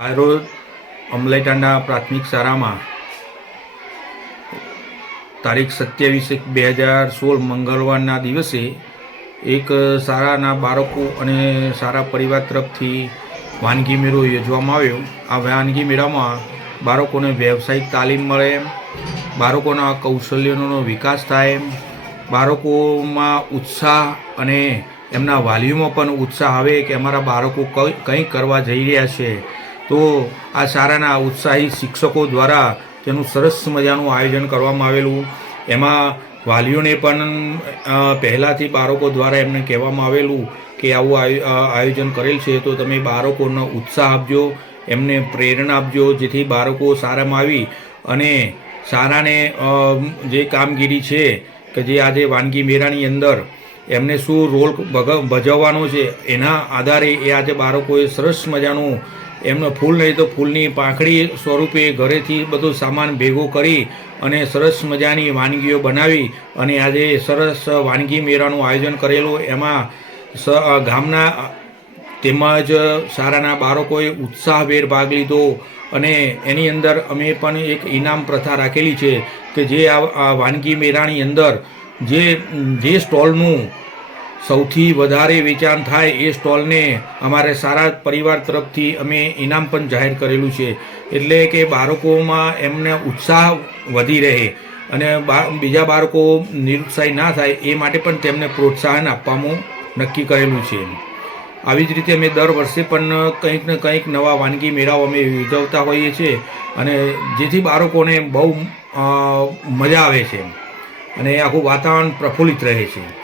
આજરોજ અમલેટાંડા પ્રાથમિક શાળામાં તારીખ સત્યાવીસ એક બે હજાર સોળ મંગળવારના દિવસે એક શાળાના બાળકો અને સારા પરિવાર તરફથી વાનગી મેળો યોજવામાં આવ્યો. આ વાનગી મેળામાં બાળકોને વ્યવસાયિક તાલીમ મળે એમ બાળકોના કૌશલ્યનો વિકાસ થાય એમ બાળકોમાં ઉત્સાહ અને એમના વાલીઓમાં પણ ઉત્સાહ આવે કે અમારા બાળકો કંઈ કંઈ કરવા જઈ રહ્યા છે. તો આ શાળાના ઉત્સાહી શિક્ષકો દ્વારા તેનું સરસ મજાનું આયોજન કરવામાં આવેલું. એમાં વાલીઓને પણ પહેલાંથી બાળકો દ્વારા એમને કહેવામાં આવેલું કે આવું આયો- આયોજન કરેલ છે તો તમે બાળકોનો ઉત્સાહ આપજો, એમને પ્રેરણા આપજો, જેથી બાળકો સારામાં આવી અને શાળાને જે કામગીરી છે કે જે આજે વાનગી મેળાની અંદર એમને શું રોલ ભજવવાનો છે એના આધારે એ આજે બાળકોએ સરસ મજાનું એમને ફૂલ નહીં તો ફૂલની પાંખડી સ્વરૂપે ઘરેથી બધો સામાન ભેગો કરી અને સરસ મજાની વાનગીઓ બનાવી અને આજે સરસ વાનગી મેળાનું આયોજન કરેલું. એમાં ગામના તેમજ શાળાના બાળકોએ ઉત્સાહભેર ભાગ લીધો અને એની અંદર અમે પણ એક ઇનામ પ્રથા રાખેલી છે કે જે આ વાનગી મેળાની અંદર જે જે સ્ટોલનું સૌથી વધારે વેચાણ થાય એ સ્ટોલને અમારે સારા પરિવાર તરફથી અમે ઇનામ પણ જાહેર કરેલું છે. એટલે કે બાળકોમાં એમને ઉત્સાહ વધી રહે અને બીજા બાળકો નિરુત્સાહી ના થાય એ માટે પણ તેમને પ્રોત્સાહન આપવાનું નક્કી કરેલું છે. આવી જ રીતે અમે દર વર્ષે પણ કંઈક ને કંઈક નવા વાનગી મેળાઓ અમે યોજવતા હોઈએ છીએ અને જેથી બાળકોને બહુ મજા આવે છે અને આખું વાતાવરણ પ્રફુલ્લિત રહે છે.